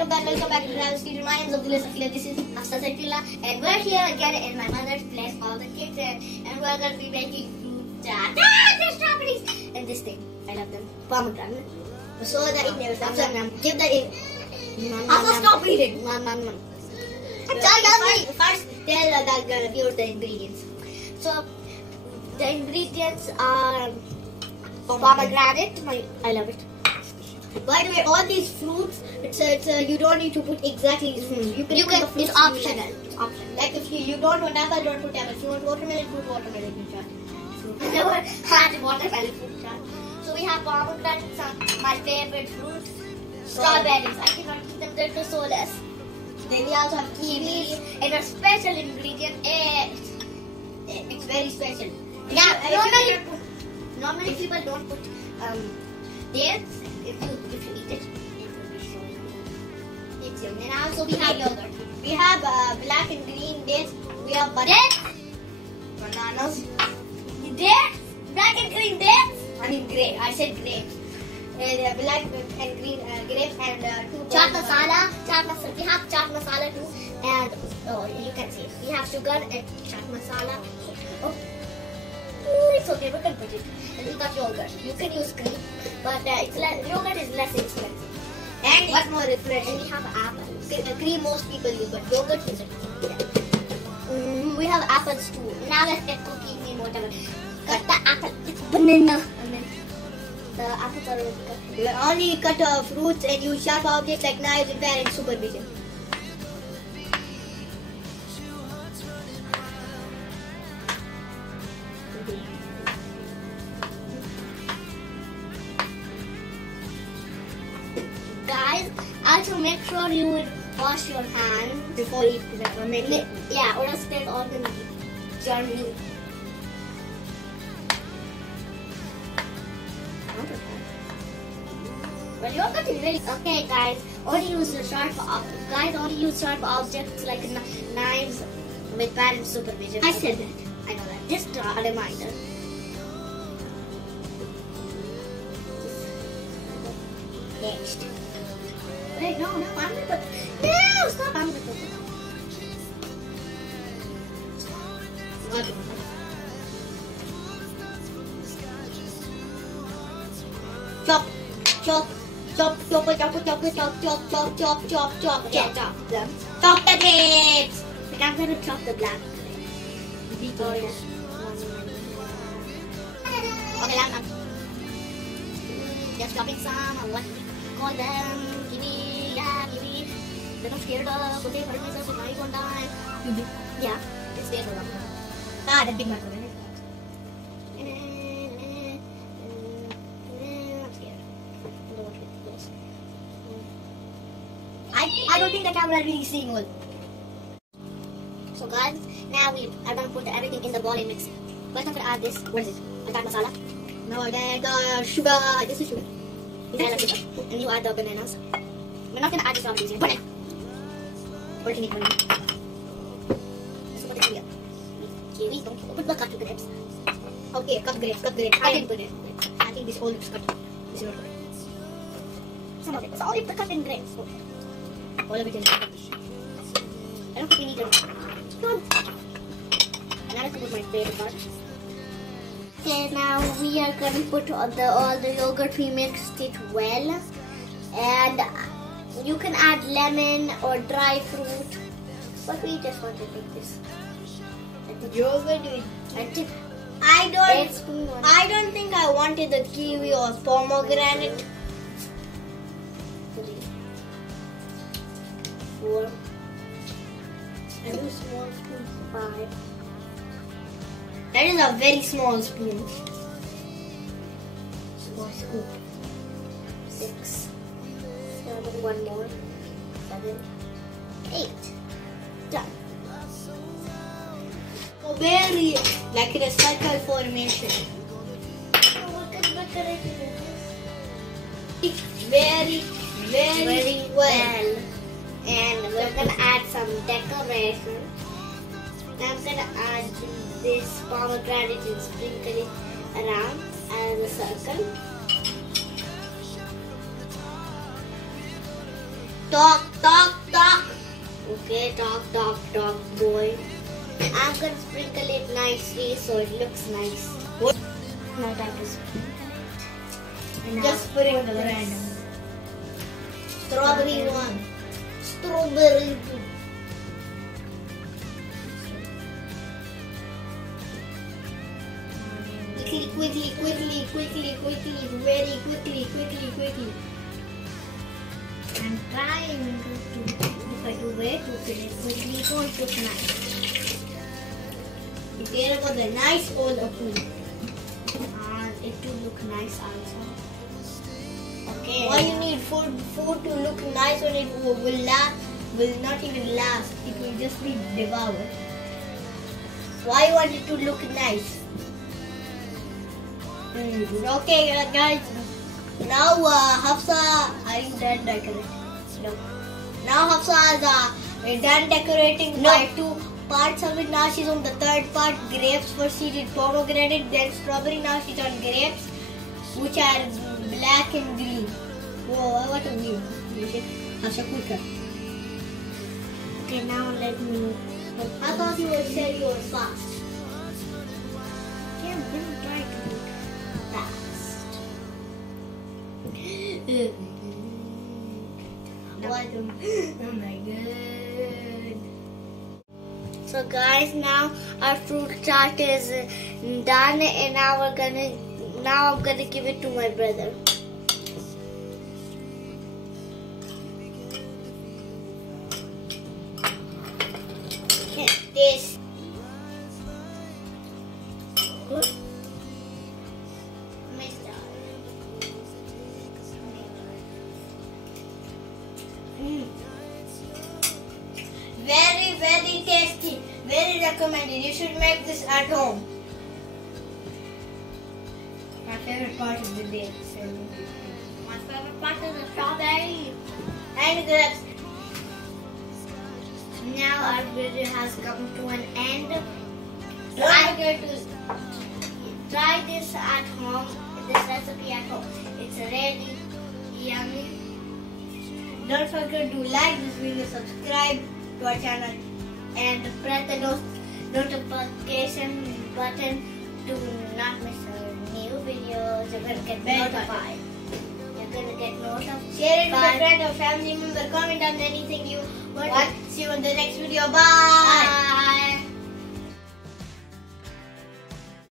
Hello guys, welcome back to Travelstutor. My name is Abdullah Hafsa. This is Hafsa Travelstutor, and we're here again in my mother's place for the kitchen, and we're going to be making fruit chaat. The strawberries and this thing. I love them. Pomegranate. So the give the stop eating. First, tell the viewers the ingredients. So the ingredients are pomegranate. I love it. By the way, all these fruits, you don't need to put exactly these fruits. You can it's optional. It's optional. Like if you don't want apple, don't put apple. If you want watermelon, put watermelon fruit chart. I never had watermelon fruit chart. So we have pomegranate, my favorite fruit. Strawberries. I cannot eat them, they're too soulless. Then we also have kiwis and a special ingredient. It's very special. Yeah, normally people don't put dates. If you eat it, it will be so yummy. It's yummy. And also we have yogurt. We have black and green dates. We have dates, bananas, dates, black and green dates. I mean grey. I said grapes. And black and green grapes and chaat masala. We have chaat masala too. And you can see we have sugar and chaat masala. Oh. It's okay, we can put it. And we got yogurt. You can use cream, but yogurt is less expensive. And it's more refreshing. And we have apple. Cream most people use, but yogurt is we have apples too. Now let's get cooking in whatever. Cut the apple. It's banana. And then the apples are already cut. We only cut fruits and use sharp objects like knives and parent supervision. Guys, also make sure you would wash your hands before you eat the meat. Yeah, or else there's all the germs. Well, yogurt is really okay, guys. Only use sharp objects like knives with parent supervision. I said that. I know that. Just a reminder. Next. Wait, no, I'm gonna put. No, stop! I'm gonna put it. Chop, chop, chop, chop, chop, chop, chop, chop, chop, chop, chop, chop, chop them. Chop the grapes. Like I'm gonna chop the black. Oh yeah. Okay, lang. Just chopping some of what we call them. Kiwi, yeah, kiwi. Then I'm scared of putting fertilizer so I won't die. Yeah, it's there for long. The big one. I'm scared. I don't want to get close. I don't think the camera is really seeing all. So guys, now we are going to put everything in the bowl and mix. First I'm going to add this. What is it? Chaat masala. Now I add sugar. This is sugar. And you add the bananas. We're not going to add the strawberries yet. What do you need? Let's put it here. Kiwi. Don't put the cut grapes. Okay, cut grapes. I didn't put it. I think this whole looks cut. This is not cut. Some of it. So only the cut and grapes. All of it in the dish. I don't think we need it. Come on. And now let's put my favorite part. Okay, now we are going to put all the yogurt. We mixed it well, and you can add lemon or dry fruit, but we just want to make this. Yogurt. I don't think I wanted the kiwi or pomegranate. 3, 4, and a small spoon. 5. That is a very small spoon. Small scoop. 6, 7, 1 more. 7, 8. Done. So very like in a circle formation. Very well. And we're gonna add some decoration. I'm gonna add this pomegranate and sprinkle it around as a circle. Talk. Okay, top, boy. I'm gonna sprinkle it nicely so it looks nice. Now time to sprinkle. Just sprinkle random. Strawberry one. Strawberry two. Quickly, very quickly. I'm trying to if I do way to finish quickly, it won't look nice. If there was a nice all of food, and it will look nice also. Okay. Why you need food to look nice when it will not even last. It will just be devoured. Why you want it to look nice? Okay, guys. Now Hafsa, are you done decorating? No. Now Hafsa is done decorating by 2 parts of it. Now she's on the 3rd part, grapes. First she did pomegranate, then strawberry. Now she's on grapes, which are black and green. Whoa, what a view. Hafsa, quicker. Okay, now let me. I thought you would say you were fast. Okay, I'm gonna try to do it fast. Oh my god. So guys, now our fruit chart is done, and now I'm gonna give it to my brother. This good. Very tasty. Very recommended. You should make this at home. My favorite part of the day. My favorite part is the strawberry and grapes. Now our video has come to an end. Don't forget to try this at home. This recipe at home. It's really yummy. Don't forget to like this video, subscribe to our channel, and press the notification button to not miss our new videos. You're gonna get notified. Share it with a friend or family member. Comment on anything you want. See you in the next video. Bye.